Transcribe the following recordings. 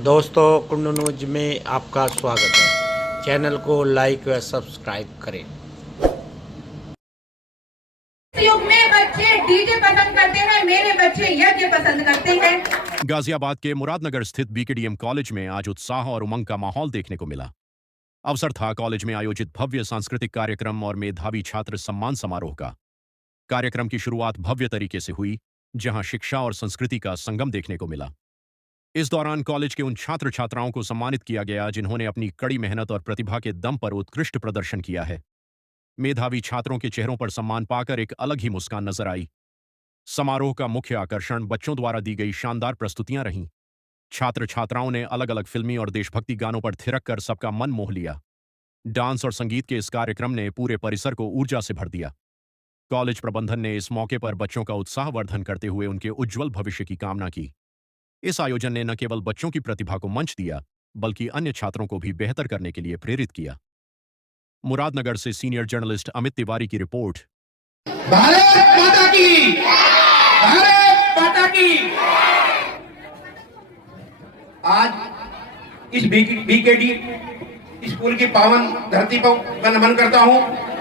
दोस्तों, कुंडू न्यूज में आपका स्वागत है। चैनल को लाइक व सब्सक्राइब करें। इस युग में बच्चे डीजे पसंद करते हैं, मेरे बच्चे यज्ञ पसंद करते हैं। गाजियाबाद के मुरादनगर स्थित बीकेडीएम कॉलेज में आज उत्साह और उमंग का माहौल देखने को मिला। अवसर था कॉलेज में आयोजित भव्य सांस्कृतिक कार्यक्रम और मेधावी छात्र सम्मान समारोह का। कार्यक्रम की शुरुआत भव्य तरीके से हुई, जहां शिक्षा और संस्कृति का संगम देखने को मिला। इस दौरान कॉलेज के उन छात्र छात्राओं को सम्मानित किया गया जिन्होंने अपनी कड़ी मेहनत और प्रतिभा के दम पर उत्कृष्ट प्रदर्शन किया है। मेधावी छात्रों के चेहरों पर सम्मान पाकर एक अलग ही मुस्कान नजर आई। समारोह का मुख्य आकर्षण बच्चों द्वारा दी गई शानदार प्रस्तुतियां रहीं। छात्र छात्राओं ने अलग अलग फिल्मी और देशभक्ति गानों पर थिरक कर सबका मन मोह लिया। डांस और संगीत के इस कार्यक्रम ने पूरे परिसर को ऊर्जा से भर दिया। कॉलेज प्रबंधन ने इस मौके पर बच्चों का उत्साहवर्धन करते हुए उनके उज्जवल भविष्य की कामना की। इस आयोजन ने न केवल बच्चों की प्रतिभा को मंच दिया, बल्कि अन्य छात्रों को भी बेहतर करने के लिए प्रेरित किया। मुरादनगर से सीनियर जर्नलिस्ट अमित तिवारी की रिपोर्ट। भारत माता की, भारत माता की। आज इस बीकेडी स्कूल की पावन धरती पर नमन करता हूं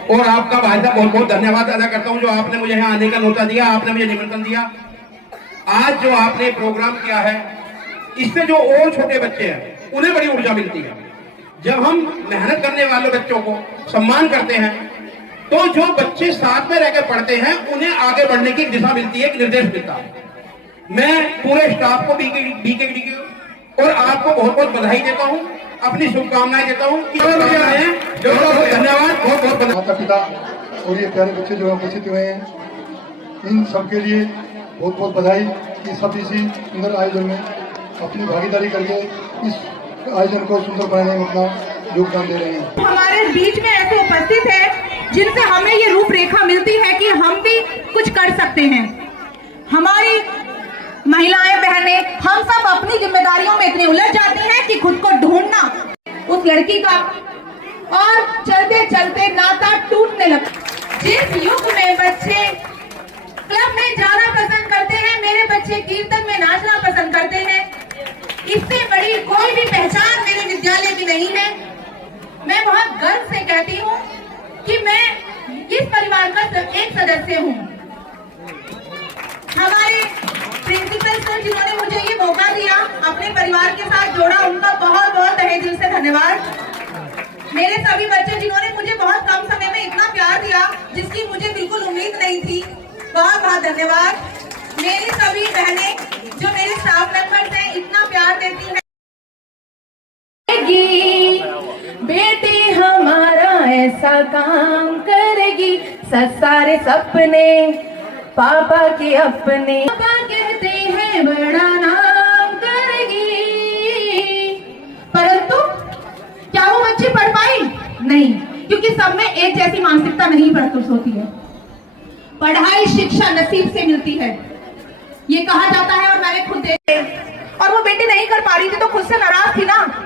और आपका भाई साहब बहुत बहुत धन्यवाद अदा करता हूं जो आपने मुझे यहाँ आने का न्योता दिया, आपने मुझे निमंत्रण दिया। आज जो आपने प्रोग्राम किया है, इससे जो और छोटे बच्चे हैं उन्हें बड़ी ऊर्जा मिलती है। जब हम मेहनत करने वाले बच्चों को सम्मान करते हैं तो जो बच्चे साथ में रहकर पढ़ते हैं उन्हें आगे बढ़ने की दिशा मिलती है, एक निर्देश मिलता है। मैं पूरे स्टाफ को बीकेडी की और आपको बहुत बहुत बधाई देता हूं, अपनी शुभकामनाएं देता हूं। धन्यवाद, बहुत बहुत माता पिता और ये प्यारे बच्चे जो उपस्थित हुए हैं, इन सबके लिए बहुत बहुत बधाई कि सब इसी सुंदर आयोजन में अपनी भागीदारी करके इस आयोजन को सुंदर बनाने में अपना योगदान दे रहे हैं। हमारे बीच में ऐसे उपस्थित है जिनसे हमें ये रूपरेखा मिलती है कि हम भी कुछ कर सकते हैं। हमारी महिलाएं बहनें हम सब अपनी जिम्मेदारियों में इतने उलझ जाती हैं कि खुद को ढूंढना उस लड़की का, और चलते चलते नाता टूटने लगता। जिस युग में बच्चे क्लब में जाना पसंद करते हैं, मेरे बच्चे कीर्तन में नाचना पसंद करते हैं, इससे बड़ी कोई भी पहचान मेरे विद्यालय की नहीं है। मैं बहुत गर्व से कहती हूँ कि मैं इस परिवार का एक सदस्य हूँ। हमारे प्रिंसिपल सर जिन्होंने मुझे ये मौका दिया, अपने परिवार के साथ जोड़ा, उनका बहुत बहुत तहे दिल से धन्यवाद। मेरे सभी बच्चे जिन्होंने मुझे बहुत कम समय में इतना प्यार दिया जिसकी मुझे बिल्कुल उम्मीद नहीं थी, बहुत बहुत धन्यवाद। मेरी सभी बहनें जो मेरे स्टाफ मेंबर्स हैं, इतना प्यार देती हैं। बेटी हमारा ऐसा काम करेगी, सारे सपने पापा के अपने, पापा कहते हैं बड़ा नाम करेगी। परंतु क्या वो बच्ची पढ़ पाई? नहीं, क्योंकि सब में एक जैसी मानसिकता नहीं प्रस्तुत होती है। पढ़ाई शिक्षा नसीब से मिलती है, ये कहा जाता है, और मैंने खुद देखे। और वो बेटी नहीं कर पा रही थी तो खुद से नाराज थी ना।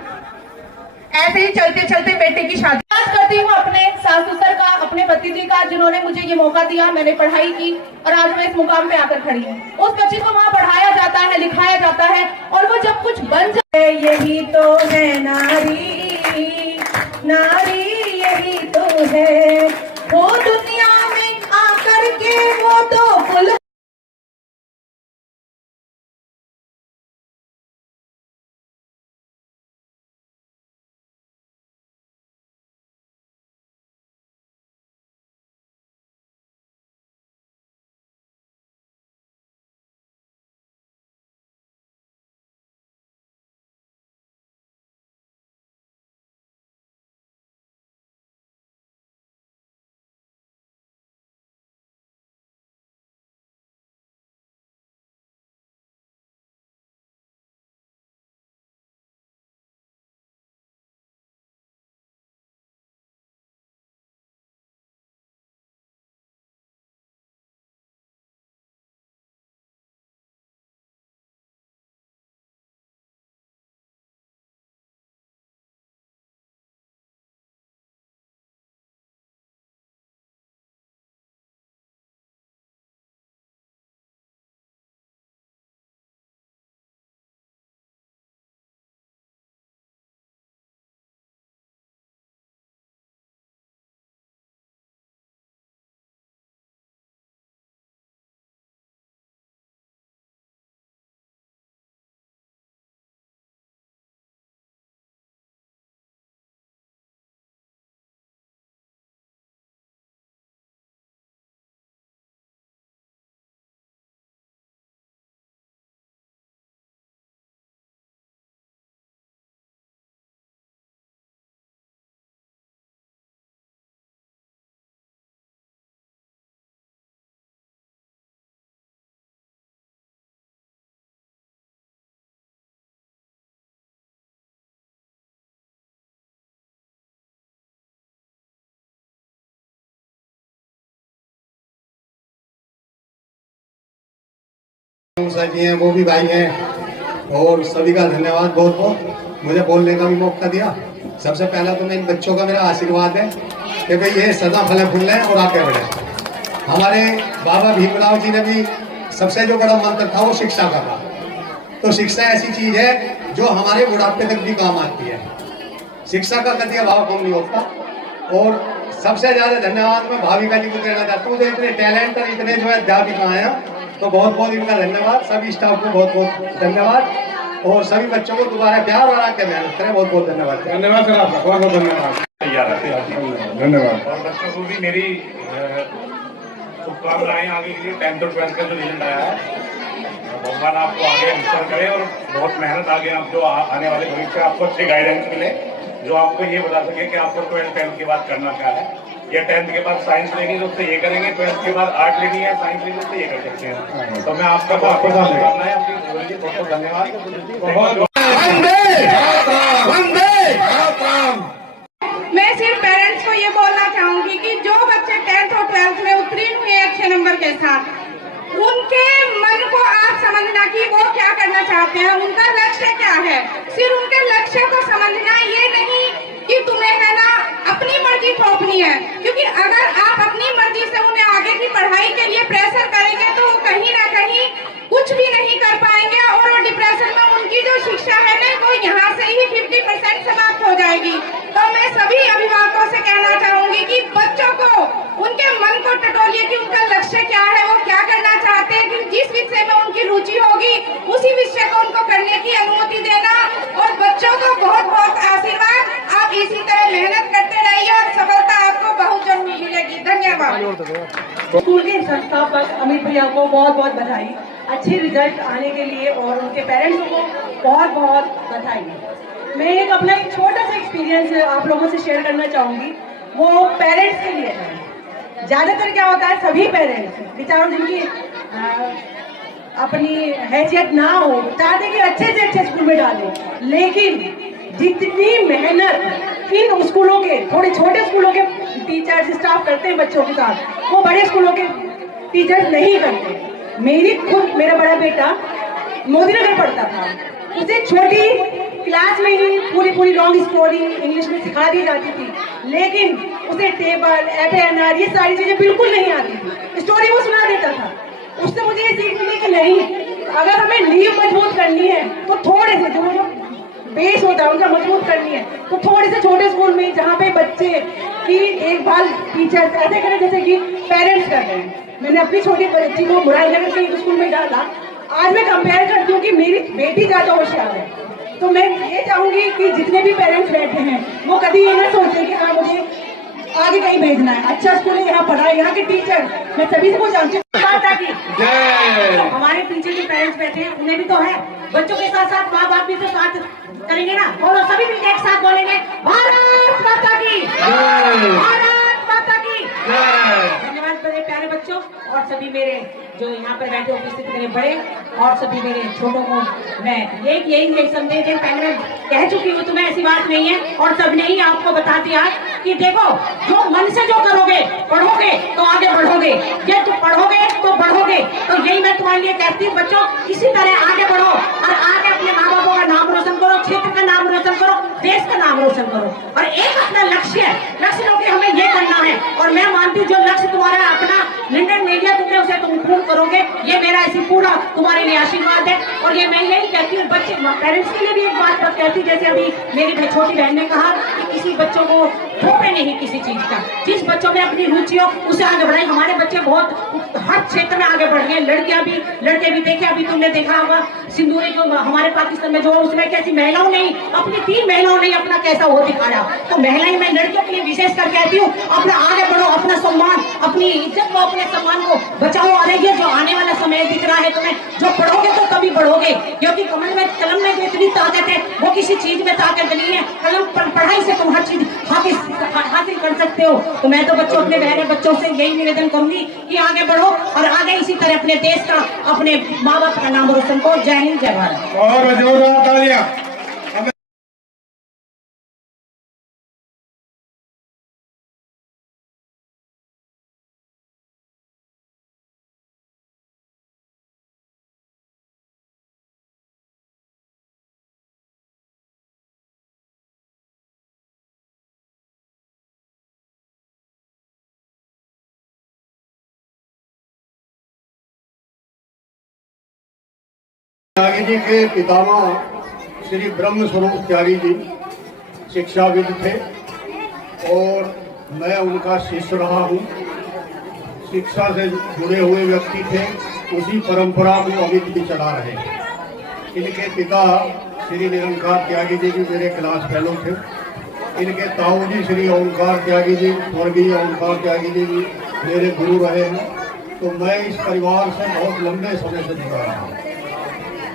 ऐसे ही चलते चलते बेटे की शादी करती हूँ अपने सास ससुर का, अपने पति जी का, जिन्होंने मुझे ये मौका दिया, मैंने पढ़ाई की और आज मैं इस मुकाम पे आकर खड़ी हूँ। उस बच्चे को वहाँ पढ़ाया जाता है, लिखाया जाता है, और वो जब कुछ बन जाए, यही तो है नारी, नारी यही तो है, वो दुनिया में आकर के वो तो फुल सर जी हैं, वो भी भाई हैं, और सभी का धन्यवाद बहुत बहुत, मुझे बोलने का भी मौका दिया। सबसे पहला तो मैं इन बच्चों का मेरा आशीर्वाद है कि भाई ये सदा फले फूलें और आगे बढ़े। हमारे बाबा भीमराव जी ने भी सबसे जो बड़ा मंत्र था वो शिक्षा का था। तो शिक्षा ऐसी चीज है जो हमारे बुढ़ापे तक भी काम आती है। शिक्षा का कभी अभाव कम नहीं होता। और सबसे ज्यादा धन्यवाद मैं भाविका जी को देना चाहता हूँ, जो इतने टैलेंट और इतने जो है अध्यापिका हैं, तो बहुत बहुत इनका धन्यवाद। सभी स्टाफ को बहुत बहुत धन्यवाद, और सभी बच्चों को दोबारा प्यार और आके मेहनत करें। बहुत बहुत धन्यवाद। धन्यवाद सर, आपका बहुत बहुत धन्यवाद। धन्यवाद। और बच्चों को भी मेरी शुभकामनाएं आगे के लिए। 10th और 12th का जो रिजल्ट आया है, भगवान आपको आगे अवसर करे और बहुत मेहनत आगे आप जो आने वाले भविष्य आपको अच्छे गाइडेंस मिले, जो आपको ये बता सके कि आपको 12th 10th के बाद करना क्या है, या 10th के बाद साइंस लेनी है तो उससे ये करेंगे, 12th के बाद आर्ट लेनी है, साइंस लेनी है तो ये कर सकते हैं। तो मैं आपका बहुत बहुत धन्यवाद। मैं सिर्फ पेरेंट्स को ये बोलना चाहूंगी कि जो बच्चे 10th और 12th में उत्तीर्ण हुए अच्छे नंबर के साथ, उनके मन को आप समझना कि वो क्या करना चाहते हैं, उनका लक्ष्य क्या है। सिर्फ उनके लक्ष्य को समझना, ये नहीं कि तुम्हें है ना अपनी मर्जी थोपनी है, क्योंकि अगर आप अपनी मर्जी से उन्हें आगे की पढ़ाई के लिए प्रेशर करेंगे तो कहीं ना कहीं कुछ भी नहीं कर पाएंगे, और वो डिप्रेशन में उनकी जो शिक्षा है ना वो यहाँ से ही 50% समाप्त हो जाएगी। तो मैं सभी अभिभावकों से कहना चाहूंगी कि बच्चों को उनके मन को टटोलिए कि उनका लक्ष्य क्या है, वो क्या करना चाहते हैं, कि जिस विषय में उनकी रुचि होगी उसी विषय को उनको करने की अनुमति देना। और बच्चों को बहुत बहुत आशीर्वाद। आप इसी तरह मेहनत करते रहिए और सफलता आपको बहुत जल्द मिलेगी। धन्यवाद। स्कूल के संस्थापक अमित भैया को बहुत बहुत बधाई, अच्छे रिजल्ट आने के लिए, और उनके पेरेंट्स को बहुत बहुत बधाई। मैं एक अपना एक छोटा सा एक्सपीरियंस आप लोगों से शेयर करना चाहूंगी, वो पेरेंट्स के लिए है। ज्यादातर क्या होता है, सभी पेरेंट्स बेचारों जिनकी अपनी हैसियत ना हो, चाहते कि अच्छे से अच्छे स्कूल में डालें, लेकिन जितनी मेहनत इन स्कूलों के, थोड़े छोटे स्कूलों के टीचर्स स्टाफ करते हैं बच्चों के साथ, वो बड़े स्कूलों के टीचर्स नहीं करते। मेरा बड़ा बेटा मोदीनगर पढ़ता था, उसे छोटी क्लास में ही पूरी लॉन्ग स्टोरी इंग्लिश में सिखा दी जाती थी, लेकिन उसे टेबल FNR ये सारी चीजें बिल्कुल नहीं आती थी। स्टोरी वो सुना देता था। उससे मुझे ये सीख मिली कि नहीं, अगर हमें नींव मजबूत करनी है तो थोड़े से जो बेस होता है उनका मजबूत करनी है, तो थोड़े से छोटे स्कूल में जहाँ पे बच्चे की देखभाल टीचर ऐसे करें जैसे कि पेरेंट्स कर रहे हैं। मैंने अपनी छोटी बच्ची को मुरादनगर के एक स्कूल में डाला। आज मैं कंपेयर करती हूँ कि मेरी बेटी ज्यादा होशियार है। तो मैं ये चाहूंगी कि जितने भी पेरेंट्स बैठे हैं वो कभी ये ना सोचें कि हाँ मुझे आगे कहीं भेजना है, अच्छा स्कूल है, यहाँ पढ़ाए, यहाँ के टीचर मैं सभी से जानती हूँ। हमारे पीछे जो पेरेंट्स बैठे हैं उन्हें भी तो है, बच्चों के साथ साथ माँ बाप भी तो साथ करेंगे ना। बोलो, सभी मिलकर एक साथ बोलेंगे, भारत माता की, भारत माता की। धन्यवाद मेरे प्यारे बच्चों, और सभी मेरे जो यहाँ पर बैठे उपस्थित मेरे बड़े और सभी मेरे छोटों को मैं यही संदेश है, पहले मैं कह चुकी हूँ, तुम्हें ऐसी बात नहीं है, और सबने ही आपको बता दिया कि देखो जो मन से जो करोगे, पढ़ोगे तो आगे बढ़ोगे, ये तुम पढ़ोगे तो बढ़ोगे। तो यही मैं तुम्हारे लिए कहती हूँ बच्चों, इसी तरह आगे बढ़ो और आगे अपने माँ बापों का नाम रोशन करो, क्षेत्र का नाम रोशन करो, देश का नाम रोशन करो, और एक अपना लक्ष्य लो कि हमें ये करना है। और मैं मानती हूँ जो लक्ष्य तुम्हारा अपना निर्णय ले लिया तुमने, उसे तुम पूर्ण करोगे। ये मेरा ऐसी पूरा तुम्हारे लिए आशीर्वाद है। और ये मैं यही कहती हूँ बच्चे पेरेंट्स के लिए भी एक बात कहती हूँ, जैसे अभी मेरी छोटी बहन ने कहा कि किसी बच्चों को थोपे नहीं किसी चीज का, जिस बच्चों में अपनी रुचि हो उसे आगे बढ़ाए। हमारे बच्चे बहुत हर क्षेत्र में आगे बढ़ रहे हैं, लड़कियां भी लड़के भी। देखे अभी तुमने देखा होगा सिंदूरी को हमारे पाकिस्तान में जो उसमें कैसी महिलाओं ने अपनी 3 महिलाओं ने अपना कैसा वो दिखाया। तो महिलाएं, मैं लड़कियों के लिए विशेष कर कहती हूँ, अपना आगे बढ़ो, अपना सम्मान, अपनी इज्जत को, अपने सम्मान को बचाओ। और ये जो आने वाला समय दिख रहा है तुम्हें, जो पढ़ोगे तो तभी बढ़ोगे, क्योंकि कलम में जो इतनी ताकत है वो किसी चीज में ताकत नहीं है। कलम पढ़ाई से तुम हर चीज हासिल कर सकते हो। तो मैं तो बच्चों, अपने बहने बच्चों से यही निवेदन करूंगी कि आगे बढ़ो और आगे इसी तरह अपने देश का, अपने माँ बाप का नाम रोशन करो। जय हिंद, जय भारत। और जोरदार तालियां। त्यागी जी के पितामह श्री ब्रह्म स्वरूप त्यागी जी शिक्षाविद थे और मैं उनका शिष्य रहा हूँ। शिक्षा से जुड़े हुए व्यक्ति थे, उसी परंपरा को अभी भी चला रहे हैं। इनके पिता श्री निरंकार त्यागी जी भी मेरे क्लास फेलो थे। इनके ताऊ जी श्री ओंकार त्यागी जी, स्वर्गीय ओंकार त्यागी जी भी मेरे गुरु रहे हैं। तो मैं इस परिवार से बहुत लंबे समय से जुड़ा रहा हूँ।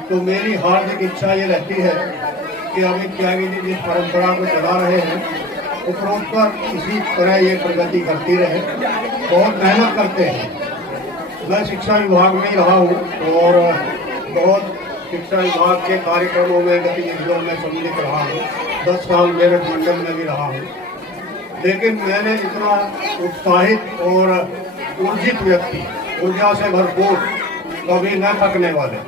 तो मेरी हार्दिक इच्छा ये रहती है कि अमित त्यागी जी जिस परंपरा को चला रहे हैं उपरोक्तर इसी तरह ये प्रगति करती रहे। बहुत मेहनत करते हैं। मैं शिक्षा विभाग में ही रहा हूँ और बहुत शिक्षा विभाग के कार्यक्रमों में, गतिविधियों में सम्मिलित रहा हूँ। 10 साल मेरठ मंडल में भी रहा हूँ। लेकिन मैंने इतना उत्साहित और ऊर्जित व्यक्ति, ऊर्जा से भरपूर, कभी न थकने वाले,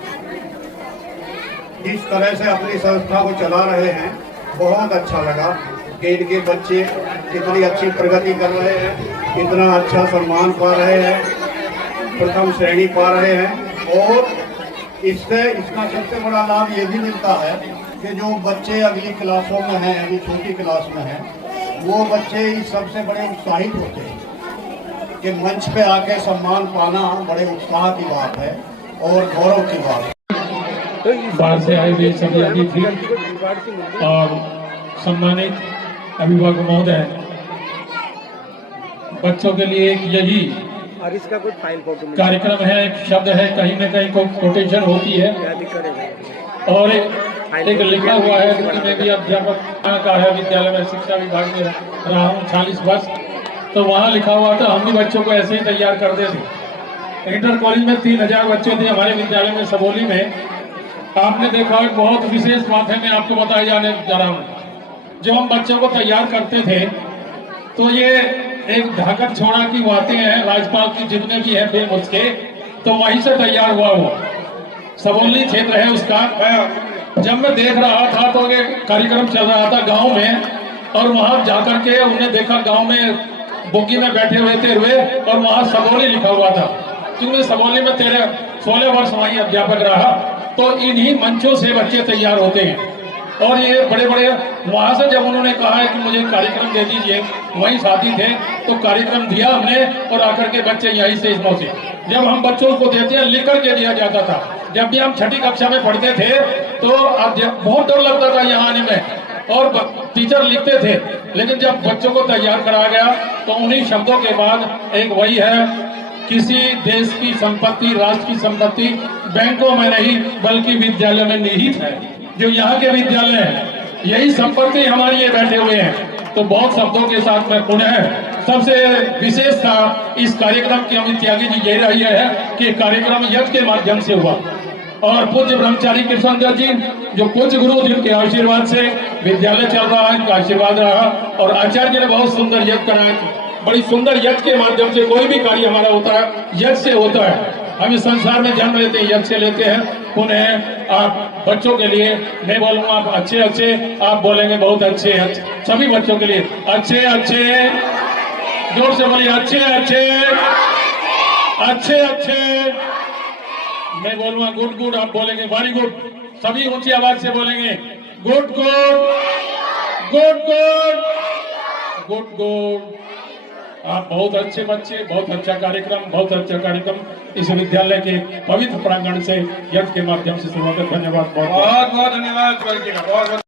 जिस तरह से अपनी संस्था को चला रहे हैं, बहुत अच्छा लगा कि इनके बच्चे कितनी अच्छी प्रगति कर रहे हैं, इतना अच्छा सम्मान पा रहे हैं, प्रथम श्रेणी पा रहे हैं। और इससे इसका सबसे बड़ा लाभ ये भी मिलता है कि जो बच्चे अगली क्लासों में हैं, अभी छोटी क्लास में हैं, वो बच्चे इस सबसे बड़े उत्साहित होते हैं कि मंच पे आके सम्मान पाना बड़े उत्साह की बात है और गौरव की बात है। बाहर से आए हुए सभी अतिथि और सम्मानित अभिभावक महोदय, बच्चों के लिए एक यही कार्यक्रम है, एक शब्द है, कहीं न कहीं कोटेशन होती है और एक लिखा हुआ है कि मैं भी अध्यापक का है, विद्यालय में शिक्षा विभाग में रहा हूँ 40 वर्ष। तो वहाँ लिखा हुआ था, हम भी बच्चों को ऐसे ही तैयार करते थे। इंटर कॉलेज में 3000 बच्चे थे हमारे विद्यालय में, सबोली में। आपने देखा एक बहुत विशेष बात है, मैं आपको बताया जाने जा रहा हूँ। जब हम बच्चों को तैयार करते थे तो ये एक धाकड़ छोड़ा की बातें हैं, राज्यपाल की जितने भी हैं फेमस के, तो वहीं से तैयार हुआ वो सबोली क्षेत्र है उसका। जब मैं देख रहा था तो ये कार्यक्रम चल रहा था गांव में, और वहां जाकर के उन्हें देखा गांव में बोगी में बैठे हुए थे और वहां सबोली लिखा हुआ था। क्योंकि सबोली में 16 वर्ष वहीं अध्यापक रहा, तो इन्हीं मंचों से बच्चे तैयार होते हैं। और ये बड़े बड़े वहां से जब उन्होंने कहा है कि मुझे कार्यक्रम दे दीजिए, वहीं साथी थे तो कार्यक्रम दिया हमने, और आकर के बच्चे यहीं से इस पहुंचे। जब हम बच्चों को देते हैं लिख करके दिया जाता था। जब भी हम 6ठी कक्षा में पढ़ते थे तो बहुत डर लगता था यहाँ आने में, और टीचर लिखते थे। लेकिन जब बच्चों को तैयार कराया गया तो उन्हीं शब्दों के बाद एक वही है, किसी देश की संपत्ति, राष्ट्र की संपत्ति बैंकों में नहीं बल्कि विद्यालय में निहित है। जो यहाँ के विद्यालय है, यही संपत्ति हमारी ये बैठे हुए हैं। तो बहुत शब्दों के साथ मैं पुनः सबसे विशेष था इस कार्यक्रम की अमित त्यागी जी यही रही है कि कार्यक्रम यज्ञ के माध्यम से हुआ, और पूज्य ब्रह्मचारी कृष्णदत्त जी जो पूज्य गुरु जिनके आशीर्वाद से विद्यालय चल रहा है, इनका आशीर्वाद रहा। और आचार्य जी ने बहुत सुंदर यज्ञ कराया, बड़ी सुंदर यज्ञ के माध्यम से कोई भी कार्य हमारा होता है यज्ञ से होता है। हम इस संसार में जन्म लेते हैं यज्ञ से लेते हैं। पुनः आप बच्चों के लिए मैं बोलूंगा आप अच्छे अच्छे, आप बोलेंगे बहुत अच्छे अच्छे, सभी बच्चों के लिए अच्छे अच्छे, जोर से बोलिए अच्छे अच्छे अच्छे अच्छे। मैं बोलूंगा गुड गुड, आप बोलेंगे वेरी गुड। सभी ऊंची आवाज से बोलेंगे good good good good good good. आप बहुत अच्छे बच्चे, बहुत अच्छा कार्यक्रम, बहुत अच्छा कार्यक्रम इस विद्यालय के पवित्र प्रांगण से यज्ञ के माध्यम से शुरू होकर। धन्यवाद, बहुत बहुत धन्यवाद।